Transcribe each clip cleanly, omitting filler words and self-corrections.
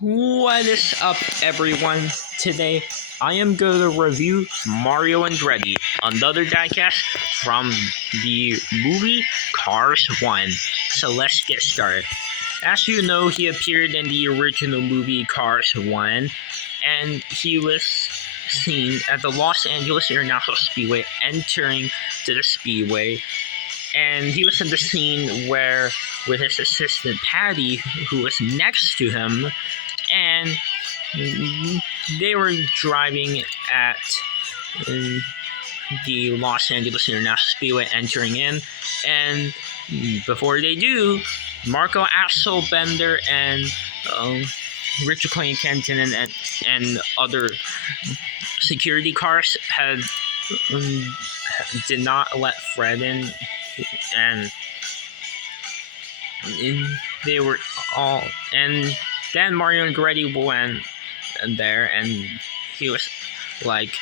What is up, everyone? Today, I am going to review Mario Andretti, another diecast from the movie Cars 1. So let's get started. As you know, he appeared in the original movie Cars 1, and he was seen at the Los Angeles International Speedway entering to the Speedway. And he was in the scene where, with his assistant Patty, who was next to him, and they were driving at the Los Angeles International Speedway entering in, and before they do, Marco Asselbender and Richard Clayton Kenton and other security cars had did not let Fred in, and they were all, and then Mario Andretti went there, and he was like,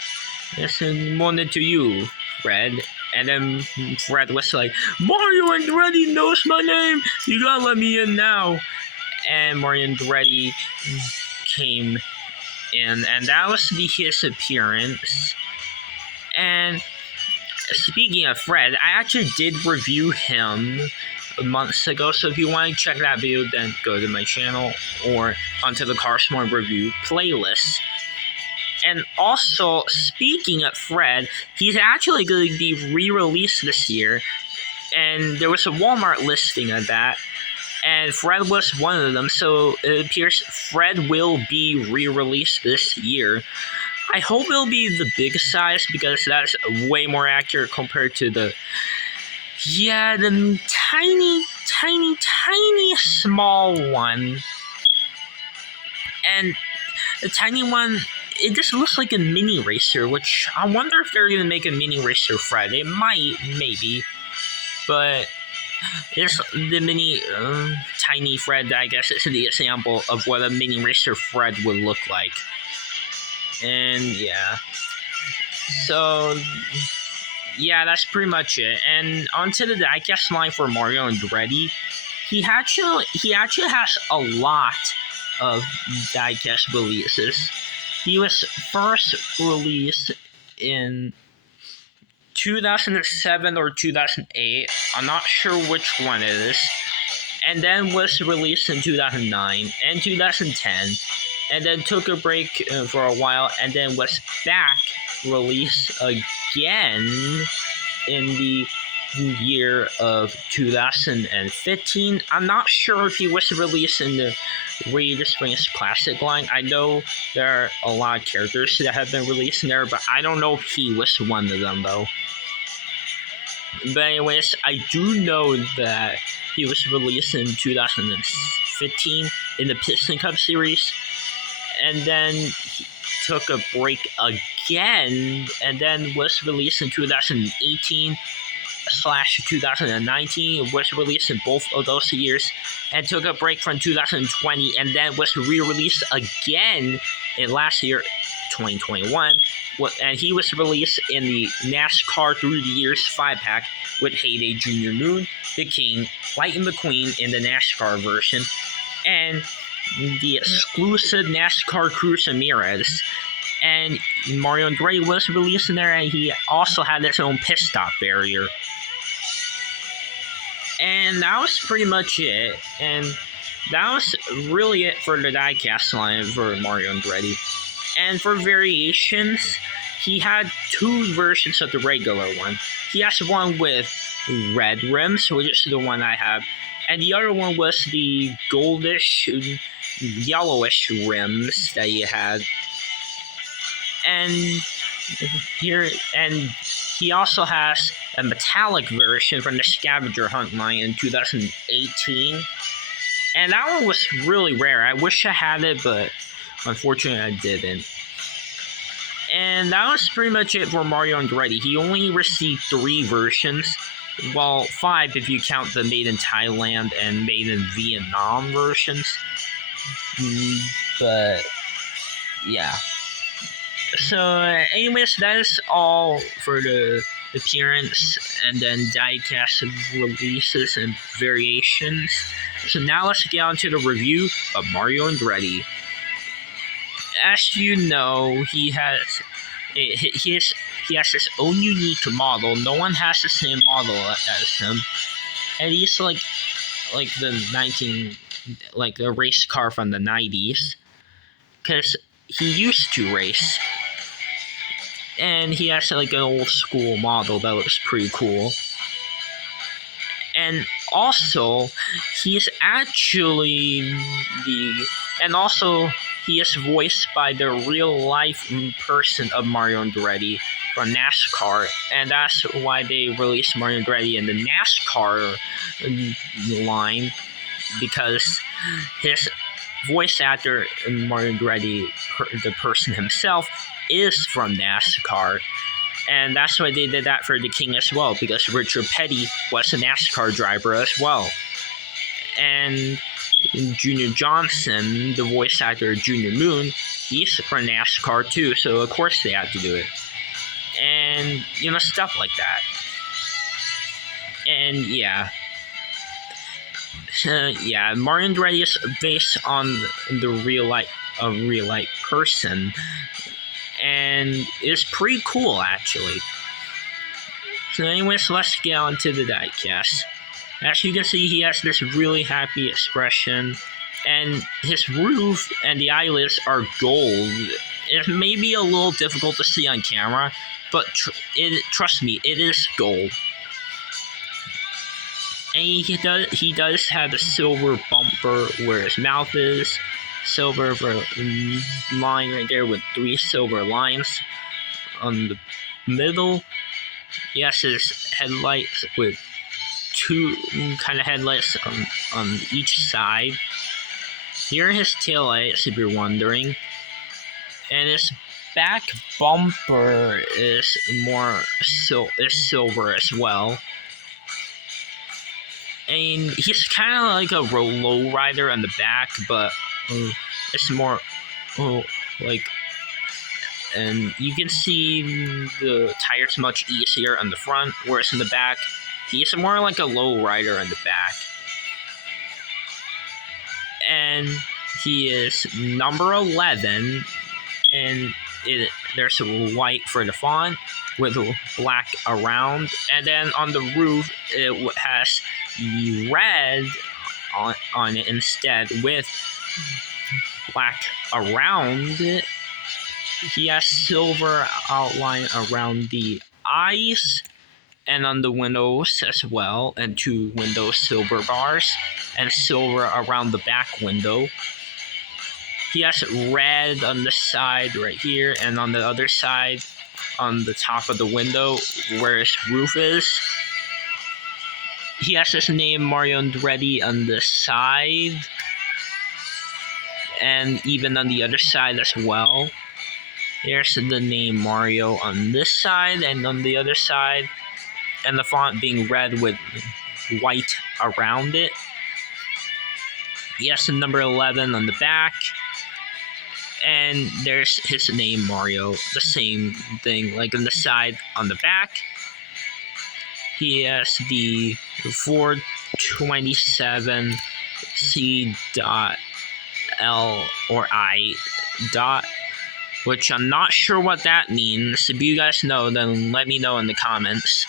"Listen, wanted to you, Fred." And then Fred was like, "Mario Andretti knows my name. You gotta let me in now." And Mario Andretti came in, and that was his appearance. And speaking of Fred, I actually did review him months ago, so if you want to check that video, then go to my channel or onto the Cars 1 review playlist. And also, speaking of Fred, he's actually going to be re-released this year, and there was a Walmart listing of that, and Fred was one of them, so it appears Fred will be re-released this year. I hope it'll be the big size, because that's way more accurate compared to the tiny small one. And the tiny one, it just looks like a mini racer, which I wonder if they're going to make a mini racer Fred. They might, maybe. But it's the mini tiny Fred, I guess it's the example of what a mini racer Fred would look like. And yeah. So yeah, that's pretty much it. And onto the diecast line for Mario Andretti. He actually has a lot of diecast releases. He was first released in 2007 or 2008. I'm not sure which one it is. And then was released in 2009 and 2010. And then took a break for a while, and then was back released again in the year of 2015. I'm not sure if he was released in the Radiator Springs Classic line. I know there are a lot of characters that have been released in there, but I don't know if he was one of them, though. But anyways, I do know that he was released in 2015 in the Piston Cup Series, and then he took a break again, and then was released in 2018/2019. It was released in both of those years, and took a break from 2020, and then was re-released again in last year, 2021. And he was released in the NASCAR Through the Years 5-pack with Heyday Junior Moon, the King, Lightning McQueen in the NASCAR version, and the exclusive NASCAR Cruz Ramirez. And Mario Andretti was released in there, and he also had his own pit stop barrier. And that was pretty much it. And that was really it for the diecast line for Mario Andretti. And for variations, he had two versions of the regular one. He has one with red rims, which is the one I have, and the other one was the goldish, yellowish rims that he had. And he also has a metallic version from the Scavenger Hunt line in 2018. And that one was really rare. I wish I had it, but unfortunately I didn't. And that was pretty much it for Mario Andretti. He only received 3 versions. Well, 5 if you count the Made in Thailand and Made in Vietnam versions. But yeah. So anyways, that is all for the appearance and then diecast releases and variations. So now let's get on to the review of Mario Andretti. as you know, he has his own unique model. No one has the same model as him, and he's like the 19 like a race car from the 90s, because he used to race, and he has like an old school model that looks pretty cool. And also, he's actually the and also he is voiced by the real life person of Mario Andretti from NASCAR, and that's why they released Mario Andretti in the NASCAR line, because his voice actor Mario Andretti, the person himself, is from NASCAR. And that's why they did that for the King as well, because Richard Petty was a NASCAR driver as well. And Junior Johnson, the voice actor Junior Moon, he's from NASCAR too, so of course they had to do it. And, stuff like that. And yeah. Mario Andretti is based on the real life person, and it's pretty cool actually. So anyways, let's get on to the diecast. As you can see, he has this really happy expression, and his roof and the eyelids are gold. It may be a little difficult to see on camera, but trust me, it is gold. And he does have a silver bumper where his mouth is. Silver line right there with 3 silver lines on the middle. He has his headlights with 2 kind of headlights on each side. Here are his taillights, if you're wondering. And his back bumper is silver as well. And he's kind of like a low rider on the back, but it's more like, and you can see the tires much easier on the front, whereas in the back, he's more like a low rider on the back. And he is number 11, and there's white for the font with black around, and then on the roof it has red on it instead with black around it. He has silver outline around the eyes and on the windows as well, and 2 window silver bars, and silver around the back window. He has red on the side right here, and on the other side on the top of the window where his roof is. He has his name Mario Andretti on the side, and even on the other side as well. There's the name Mario on this side and on the other side, and the font being red with white around it. He has the number 11 on the back, and there's his name Mario, the same thing, like on the side on the back. He has the 427 C.L or I dot, which I'm not sure what that means. If you guys know, then let me know in the comments.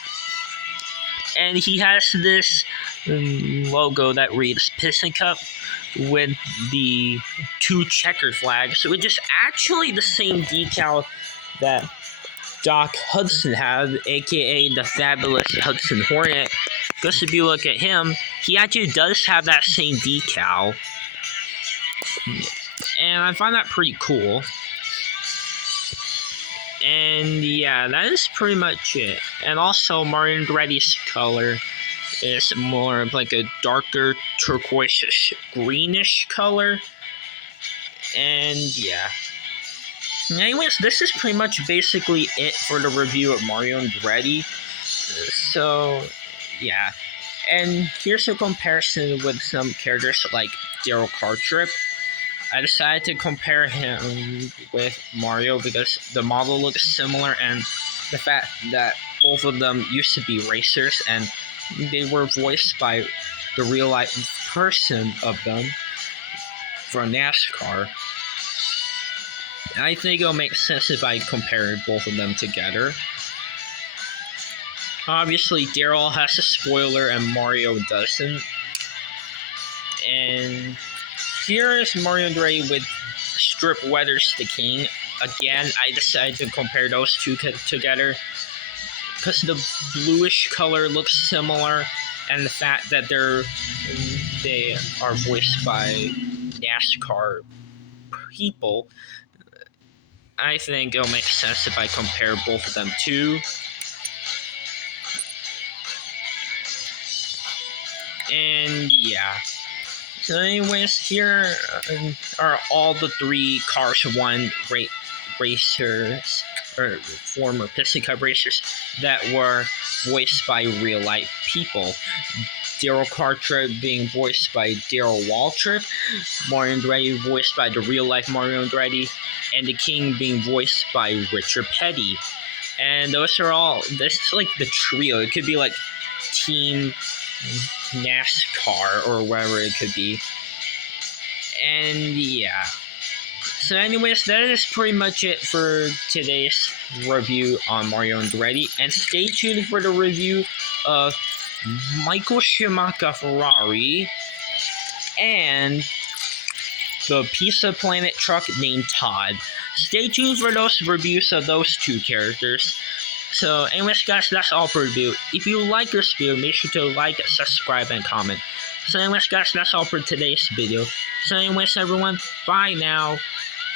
And he has this logo that reads Piston Cup with the 2 checkered flags, which is actually the same decal that Doc Hudson had, aka the fabulous Hudson Hornet. Because if you look at him, he actually does have that same decal, and I find that pretty cool. And yeah, that is pretty much it. And also, Mario Andretti's color is more of like a darker turquoise greenish color. And yeah. Anyways, this is pretty much basically it for the review of Mario Andretti. So yeah. And here's a comparison with some characters like Daryl Cartrip. I decided to compare him with Mario because the model looks similar, and the fact that both of them used to be racers and they were voiced by the real life person of them for NASCAR. I think it'll make sense if I compare both of them together. Obviously, Daryl has a spoiler and Mario doesn't. And here is Mario Andretti with Strip Weathers the King. Again, I decided to compare those two together because the bluish color looks similar, and the fact that they are voiced by NASCAR people. I think it'll make sense if I compare both of them too. And yeah. So, anyways, here are all the three Cars 1 racers, or former Piston Cup racers, that were voiced by real life people. Daryl Cartrip being voiced by Daryl Waltrip, Mario Andretti voiced by the real life Mario Andretti, and the King being voiced by Richard Petty. And those are all, this is like the trio. It could be like Team NASCAR or whatever it could be. And yeah. So anyways, that is pretty much it for today's review on Mario Andretti. And stay tuned for the review of Michael Schumacher Ferrari and the Pizza Planet truck named Todd. Stay tuned for those reviews of those two characters. So anyways guys, that's all for review. If you like this video, make sure to like, subscribe, and comment. So anyways guys, that's all for today's video. So anyways everyone, bye now.